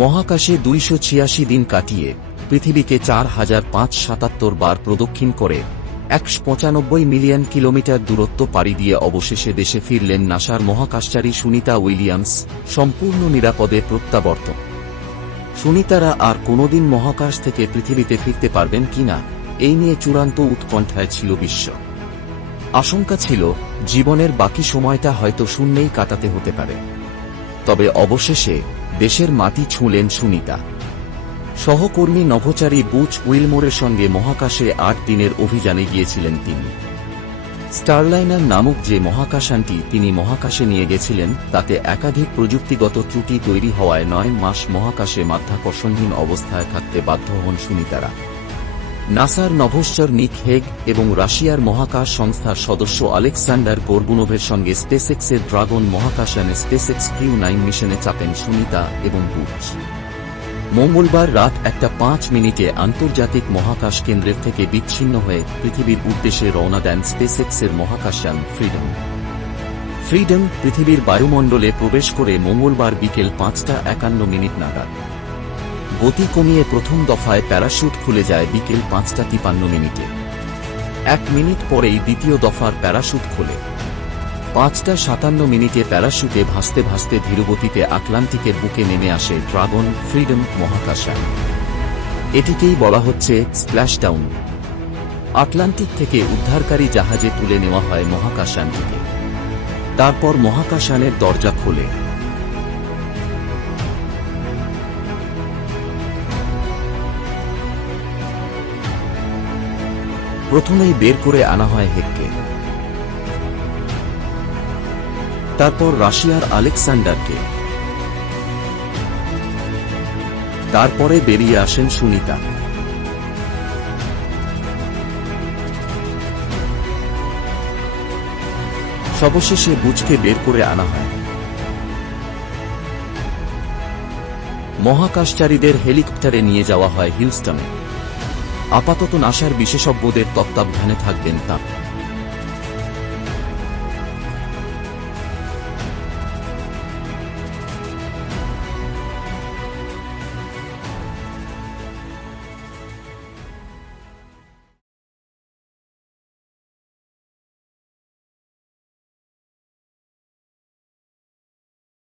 মহাকাশে 286 দিন কাটিয়ে পৃথিবীকে 4577 বার প্রদক্ষিণ করে 195 মিলিয়ন কিলোমিটার দূরত্ব পাড়ি দিয়ে অবশেষে দেশে ফিরলেন নাসার মহাকাশচারী সুনিতা উইলিয়ামস, সম্পূর্ণ নিরাপদে প্রত্যাবর্তন। সুনিতারা আর কোনোদিন মহাকাশ থেকে পৃথিবীতে ফিরতে পারবেন কিনা, এই নিয়ে চূড়ান্ত উৎকণ্ঠায় ছিল বিশ্ব। আশঙ্কা ছিল জীবনের বাকি সময়টা হয়তো শূন্যেই কাটাতে হতে পারে। তবে অবশেষে দেশের মাটি ছুঁলেন সুনিতা। সহকর্মী নভোচারী বুচ উইলমোরের সঙ্গে মহাকাশে 8 দিনের অভিযানে গিয়েছিলেন তিনি। স্টারলাইনার নামক যে মহাকাশযানটি তিনি মহাকাশে নিয়ে গেছিলেন তাতে একাধিক প্রযুক্তিগত ত্রুটি তৈরি হওয়ায় 9 মাস মহাকাশে মাধ্যাকর্ষণহীন অবস্থায় থাকতে বাধ্য হন সুনিতারা। নাসার নভোশ্চর নিক হেগ এবং রাশিয়ার মহাকাশ সংস্থার সদস্য আলেকসান্ডার গোরবুনোভের সঙ্গে স্পেসএক্সের ড্রাগন মহাকাশযানে স্পেসএক্স ক্রিউ 9 মিশনে চাপেন সুনিতা এবং বুচ। মঙ্গলবার রাত 1:05 আন্তর্জাতিক মহাকাশ কেন্দ্রের থেকে বিচ্ছিন্ন হয়ে পৃথিবীর উদ্দেশ্যে রওনা দেন স্পেসএক্সের মহাকাশযান ফ্রিডম পৃথিবীর বায়ুমণ্ডলে প্রবেশ করে মঙ্গলবার বিকেল 5:51 নাগাদ। গতি কমিয়ে প্রথম দফায় প্যারাশুট খুলে যায় বিকেল 5:53। 1 মিনিট পরেই দ্বিতীয় দফার প্যারাশুট খোলে। 5:57 প্যারাশুটে ভাসতে ভাসতে ধীরগতিতে আটলান্টিকের বুকে নেমে আসে ড্রাগন ফ্রিডম মহাকাশযান। এটিকেই বলা হচ্ছে স্প্ল্যাশডাউন। আটলান্টিক থেকে উদ্ধারকারী জাহাজে তুলে নেওয়া হয় মহাকাশযানটিকে। তারপর মহাকাশযানের দরজা খোলে। প্রথমেই বের করে আনা হয় হেগকে, তারপর রাশিয়ার আলেকসান্ডারকে, তারপরে বেরিয়ে আসেন সুনিতা। সবশেষে বুচকে বের করে আনা হয়। মহাকাশচারীদের হেলিকপ্টারে নিয়ে যাওয়া হয় হিউস্টনে। আপাতত নাসার বিশেষজ্ঞদের তত্ত্বাবধানে থাকবেন তাঁরা।